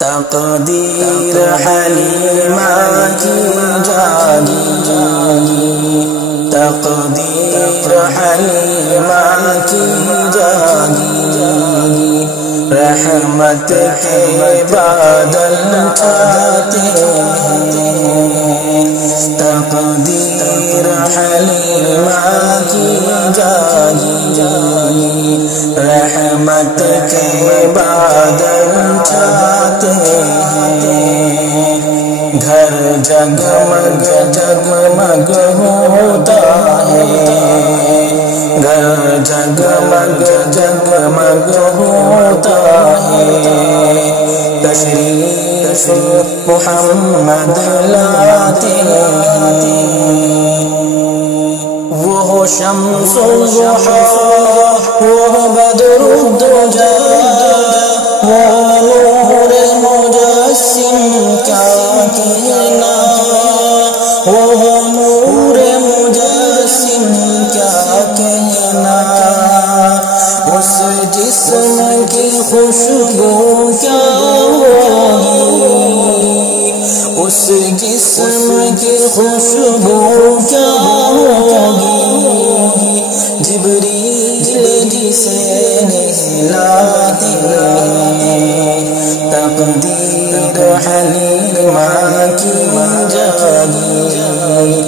تقدیر حلیمہ کی جاگی، تقدیر حلیمہ کی جاگی، رحمت کے بادل چھاتے ہیں، تقدیر حلیمہ کی جاگی، رحمت کے بادل چھاتے ہیں، گھر جگمگ جگمگ ہوتا ہے، گھر جگمگ جگمگ ہوتا ہے، تشریف محمد لاتے ہیں، وہ شمس الضحیٰ، وہ بدر الدجا، وہ نور مجسم کیا کہنا، وہ نور مجسم کیا کہنا، اس جسم کی خوشبو کیا ہوگی، اس جسم کی خوشبو کیا ہوگی، جبریل جسے نہلاتے ہیں، تقدیر حلیمہ کی جاگی،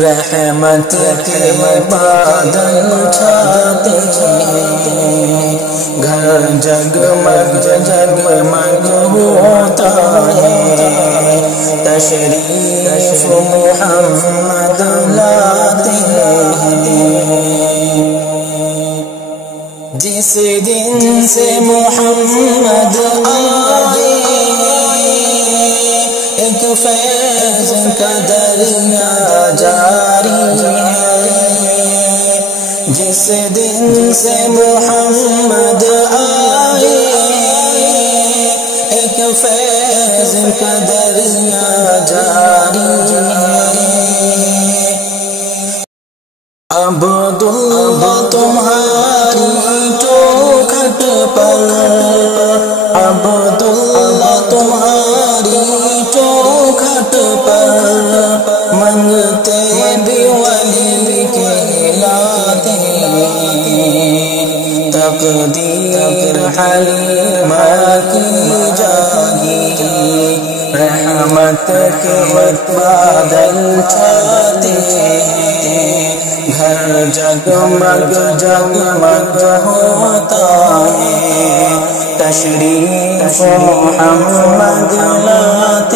رحمت کے بادل چھاتے ہیں، گھر جگمگ جگمگ ہوتا ہے، تشریف محمد لاتے ہیں، جس دن سے محمد آئے ایک فیض کا دریا جاری ہے، جس دن سے محمد آئے ایک فیض کا دریا جاری ہے، عبداللہ تمہاری چوکھٹ پر، عبداللہ تمہاری چوکھٹ پر، منگتے بھی ولی کہلاتے ہیں، تقدیر حلیمہ کی جاگی، رحمت کے بادل چھاتے ہیں، گھر جگمگ جگمگ ہوتا ہے، تشریف محمد لاتے